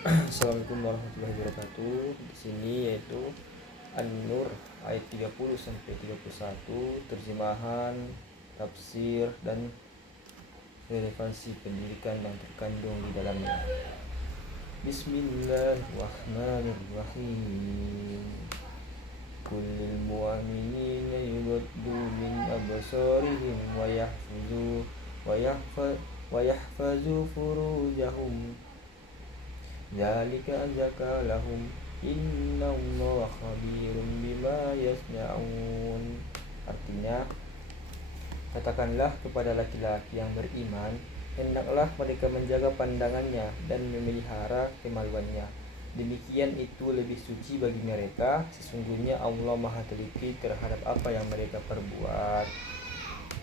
Assalamualaikum warahmatullahi wabarakatuh. Di sini yaitu An-Nur ayat 30 sampai 31, terjemahan, tafsir dan relevansi pendidikan yang terkandung di dalamnya. Bismillahirrahmanirrahim. Kullil mu'minina yughaddu min absarihim wa yahfazu furujahum. Dzalika azka lahum, innallaha khabirum bima yasnaun. Artinya, katakanlah kepada laki-laki yang beriman, hendaklah mereka menjaga pandangannya dan memelihara kemaluannya. Demikian itu lebih suci bagi mereka. Sesungguhnya Allah Maha teliti terhadap apa yang mereka perbuat.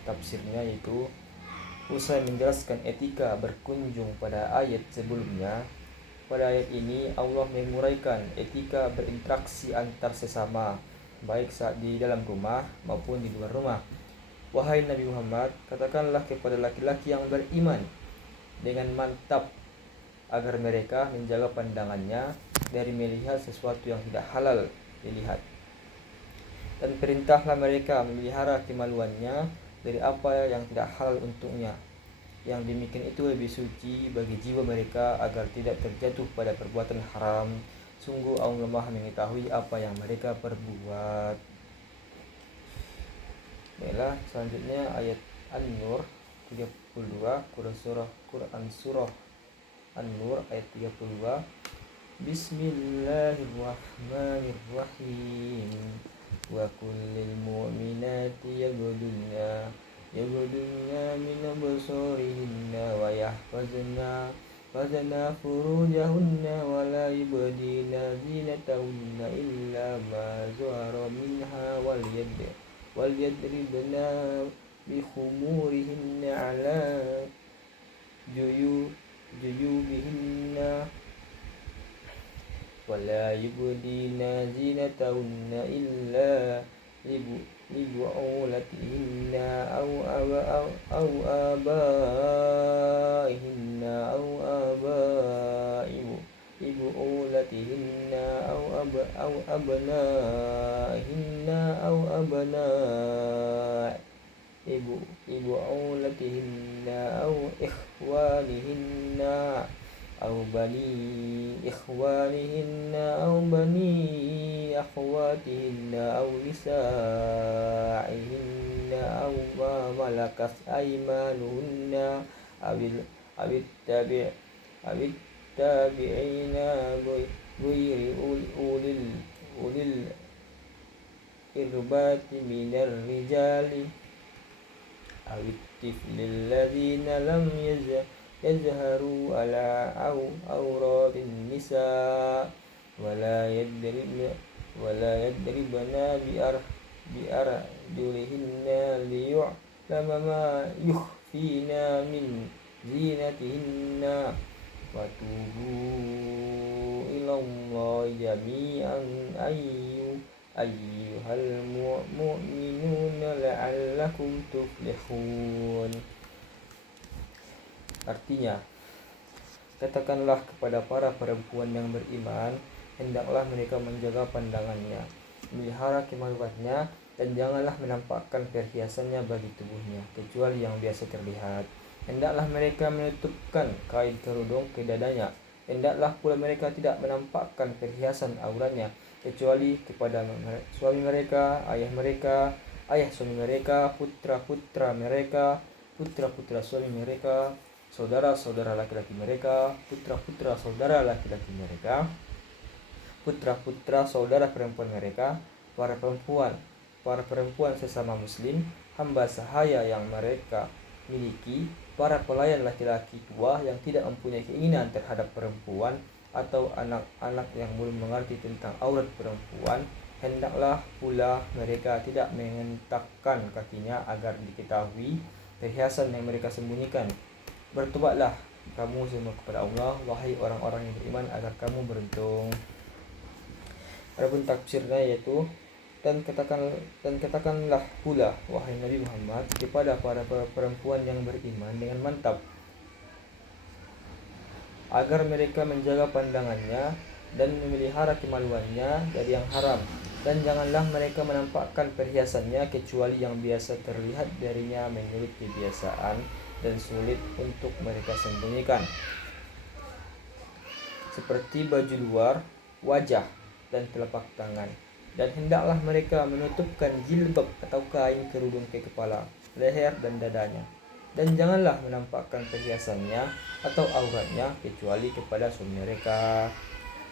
Tafsirnya yaitu, usai menjelaskan etika berkunjung pada ayat sebelumnya, pada ayat ini Allah menguraikan etika berinteraksi antar sesama, baik saat di dalam rumah maupun di luar rumah. Wahai Nabi Muhammad, katakanlah kepada laki-laki yang beriman dengan mantap agar mereka menjaga pandangannya dari melihat sesuatu yang tidak halal dilihat. Dan perintahlah mereka memelihara kemaluannya dari apa yang tidak halal untuknya. Yang demikian itu lebih suci bagi jiwa mereka agar tidak terjatuh pada perbuatan haram. Sungguh Allah Maha mengetahui apa yang mereka perbuat. Baiklah, selanjutnya ayat An-Nur 32, Quran surah An-Nur ayat 32. Bismillahirrahmanirrahim. Wa kullil mu'minati yaghdudna min absarihinna wa yahfazna furujahunna wa la yubdina zinatahunna illa ma zuhara minha wal yadribna bi khumurihinna ala juyubihinna ولا يبدين زينتهن إلا لبعولتهن أو آبائهن أو آباء بعولتهن أو أبنائهن أو أبناء بعولتهن أو إخوانهن أو بني إخوانهن أو بني أخواتهن أو نسائهن أو ما ملكت أيمانهن أو التابعين غير أولي الإربة من الرجال أو الطفل الذين لم يظهروا على عورات النساء ولا يضربن بأرجلهن ليعلم ما يخفين من زينتهن وتوبوا إلى الله جميعا أيها المؤمنون لعلكم تفلحون. Artinya, katakanlah kepada para perempuan yang beriman, hendaklah mereka menjaga pandangannya, melihara kemaluannya, dan janganlah menampakkan perhiasannya bagi tubuhnya, kecuali yang biasa terlihat. Hendaklah mereka menutupkan kain kerudung ke dadanya. Hendaklah pula mereka tidak menampakkan perhiasan auratnya, kecuali kepada suami mereka, ayah suami mereka, putra-putra mereka, putra-putra suami mereka, saudara-saudara laki-laki mereka, putra-putra saudara laki-laki mereka, putra-putra saudara perempuan mereka, para perempuan sesama muslim, hamba sahaya yang mereka miliki, para pelayan laki-laki tua yang tidak mempunyai keinginan terhadap perempuan, atau anak-anak yang belum mengerti tentang aurat perempuan. Hendaklah pula mereka tidak mengentakkan kakinya agar diketahui perhiasan yang mereka sembunyikan. Bertobatlah kamu semua kepada Allah, wahai orang-orang yang beriman, agar kamu beruntung. Adapun tafsirnya yaitu, dan katakanlah pula, wahai Nabi Muhammad, kepada para perempuan yang beriman dengan mantap agar mereka menjaga pandangannya dan memelihara kemaluannya dari yang haram, dan janganlah mereka menampakkan perhiasannya kecuali yang biasa terlihat darinya menurut kebiasaan dan sulit untuk mereka sembunyikan, seperti baju luar, wajah, dan telapak tangan. Dan hendaklah mereka menutupkan jilbab atau kain kerudung ke kepala, leher, dan dadanya. Dan janganlah menampakkan perhiasannya atau auratnya kecuali kepada suami mereka,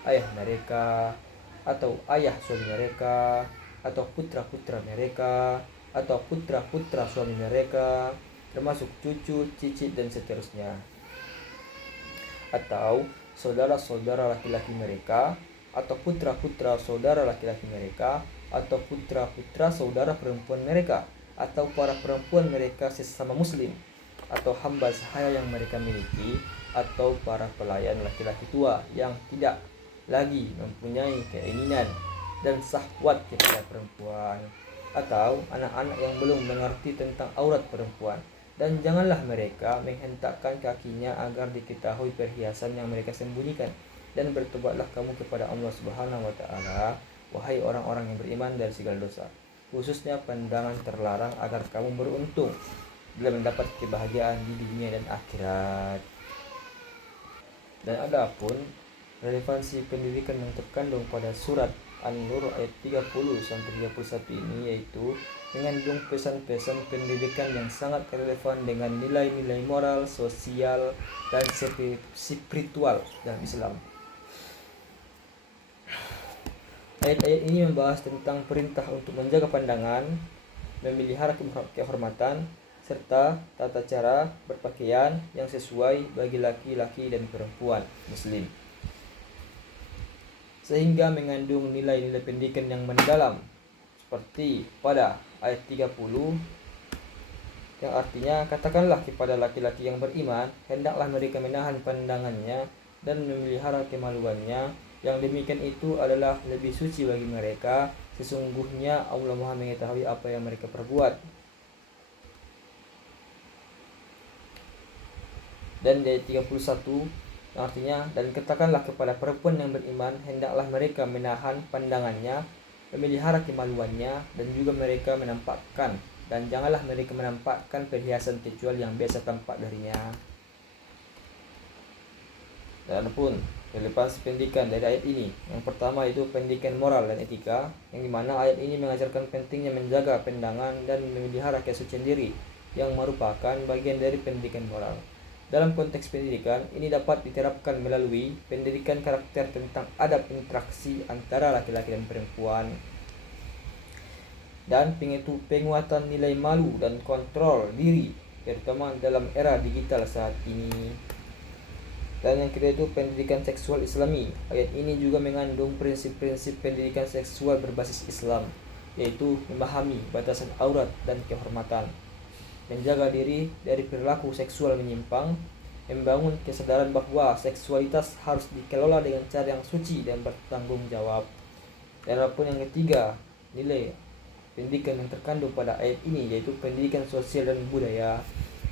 ayah mereka, atau ayah suami mereka, atau putra-putra mereka, atau putra-putra suami mereka, termasuk cucu, cicit, dan seterusnya, atau saudara-saudara laki-laki mereka, atau putra-putra saudara laki-laki mereka, atau putra-putra saudara perempuan mereka, atau para perempuan mereka sesama muslim, atau hamba sahaya yang mereka miliki, atau para pelayan laki-laki tua yang tidak lagi mempunyai keinginan dan syahwat kepada perempuan, atau anak-anak yang belum mengerti tentang aurat perempuan. Dan janganlah mereka menghentakkan kakinya agar diketahui perhiasan yang mereka sembunyikan. Dan bertobatlah kamu kepada Allah Subhanahu wa Ta'ala, wahai orang-orang yang beriman, dari segala dosa, khususnya pandangan terlarang, agar kamu beruntung bila mendapat kebahagiaan di dunia dan akhirat. Dan adapun relevansi pendidikan yang terkandung pada surat An-Nur ayat 30-31 ini, yaitu mengandung pesan-pesan pendidikan yang sangat relevan dengan nilai-nilai moral, sosial, dan spiritual dalam Islam. Ayat-ayat ini membahas tentang perintah untuk menjaga pandangan, memelihara kehormatan, serta tata cara berpakaian yang sesuai bagi laki-laki dan perempuan muslim, sehingga mengandung nilai-nilai pendidikan yang mendalam, seperti pada ayat 30 yang artinya, katakanlah kepada laki-laki yang beriman, hendaklah mereka menahan pandangannya dan memelihara kemaluannya, yang demikian itu adalah lebih suci bagi mereka, sesungguhnya Allah Maha mengetahui apa yang mereka perbuat. Dan ayat 31 artinya, dan katakanlah kepada perempuan yang beriman, hendaklah mereka menahan pandangannya, memelihara kemaluannya, dan juga mereka menampakkan, dan janganlah mereka menampakkan perhiasan kecuali yang biasa tampak darinya. Dan pun relevansi pendidikan dari ayat ini, yang pertama itu pendidikan moral dan etika, yang dimana ayat ini mengajarkan pentingnya menjaga pandangan dan memelihara kesucian diri, yang merupakan bagian dari pendidikan moral. Dalam konteks pendidikan, ini dapat diterapkan melalui pendidikan karakter tentang adab interaksi antara laki-laki dan perempuan, dan penguatan nilai malu dan kontrol diri, terutama dalam era digital saat ini. Dan yang kedua itu pendidikan seksual Islami. Ayat ini juga mengandung prinsip-prinsip pendidikan seksual berbasis Islam, yaitu memahami batasan aurat dan kehormatan, menjaga diri dari perilaku seksual menyimpang, membangun kesadaran bahwa seksualitas harus dikelola dengan cara yang suci dan bertanggung jawab. Dan apapun yang ketiga, nilai pendidikan yang terkandung pada ayat ini, yaitu pendidikan sosial dan budaya.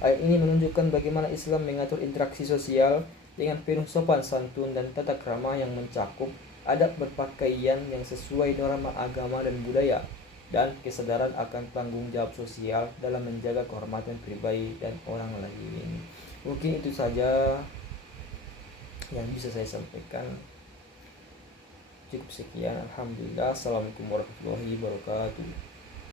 Ayat ini menunjukkan bagaimana Islam mengatur interaksi sosial dengan penuh sopan santun dan tata krama yang mencakup adab berpakaian yang sesuai norma agama dan budaya, dan kesadaran akan tanggung jawab sosial dalam menjaga kehormatan pribadi dan orang lain. Mungkin itu saja yang bisa saya sampaikan. Cukup sekian. Alhamdulillah. Assalamualaikum warahmatullahi wabarakatuh.